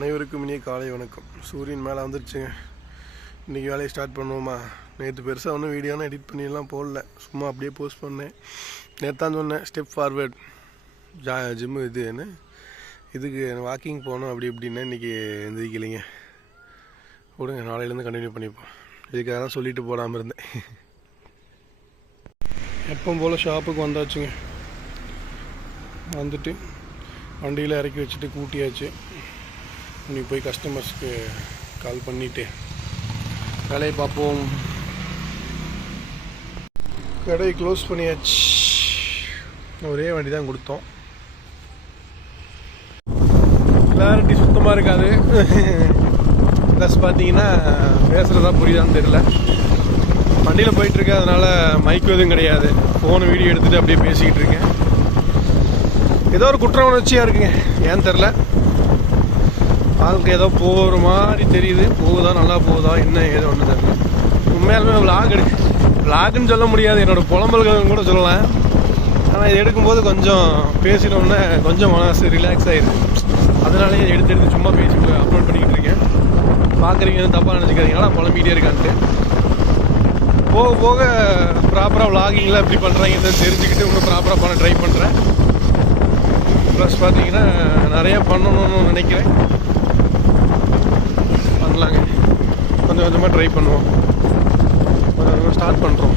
அனைவருக்கும் இனிய காலை வணக்கம். சூரியன் மேலே வந்துருச்சுங்க. இன்றைக்கி வேலையை ஸ்டார்ட் பண்ணுவோமா? நேற்று பெருசாக ஒன்றும் வீடியோலாம் எடிட் பண்ணிலாம் போடல, சும்மா அப்படியே போஸ்ட் பண்ணேன். நேற்று தான் சொன்னேன் ஸ்டெப் ஃபார்வேர்ட் ஜிம்மு இதுன்னு, இதுக்கு வாக்கிங் போகணும் அப்படி இப்படின்னா இன்றைக்கி எந்திரிக்கலைங்க. விடுங்க, நாளையிலேருந்து கண்டினியூ பண்ணிப்போம். இதுக்காக தான் சொல்லிட்டு போடாமல் இருந்தேன். எப்பவும் போல் ஷாப்புக்கு வந்தாச்சுங்க. வந்துட்டு வண்டியில் இறக்கி வச்சுட்டு கூட்டியாச்சு. நீ போய் கஸ்டமர்ஸ்க்கு கால் பண்ணிவிட்டு வேலையை பார்ப்போம். கடையை க்ளோஸ் பண்ணியாச்சு. ஒரே வண்டி தான் கொடுத்தோம். கிளாரிட்டி சுத்தமாக இருக்காது. ப்ளஸ் பார்த்தீங்கன்னா பேசுகிறதா புரியுதான்னு தெரில. வண்டியில் போயிட்டுருக்கு, அதனால் மைக் எதுவும் கிடையாது. ஃபோனு வீடியோ எடுத்துகிட்டு அப்படியே பேசிக்கிட்டு இருக்கேன். ஏதோ ஒரு குற்ற உணர்ச்சியாக இருக்குங்க, ஏன்னு தெரில. வாழ்க்கை ஏதோ போகிற மாதிரி தெரியுது. போகுதா, நல்லா போகுதா, என்ன ஏதோ ஒன்று தெரியல. உண்மையாலுமே விளாகுன்னு சொல்ல முடியாது, என்னோடய புலம்பல்கள் கூட சொல்லலாம். ஆனால் இது எடுக்கும்போது கொஞ்சம் பேசினோன்னே கொஞ்சம் மனசு ரிலாக்ஸ் ஆகிடுது. அதனாலே எடுத்து சும்மா பேசி அப்லோட் பண்ணிக்கிட்டு இருக்கேன். பார்க்குறீங்க தப்பாக நினச்சிக்கிறீங்களா புலம்பிகிட்டே இருக்கான்ட்டு. போக போக ப்ராப்பராக விளாகிங்கில் எப்படி பண்ணுறாங்கன்னு தெரிஞ்சுக்கிட்டு இன்னும் ப்ராப்பராக பண்ண ட்ரை பண்ணுறேன். ப்ளஸ் பார்த்தீங்கன்னா நிறையா பண்ணணும்னு நினைக்கிறேன். பண்ணலாங்க, கொஞ்சம் கொஞ்சமாக ட்ரை பண்ணுவோம். கொஞ்சம் கொஞ்சமாக ஸ்டார்ட் பண்ணுறோம்.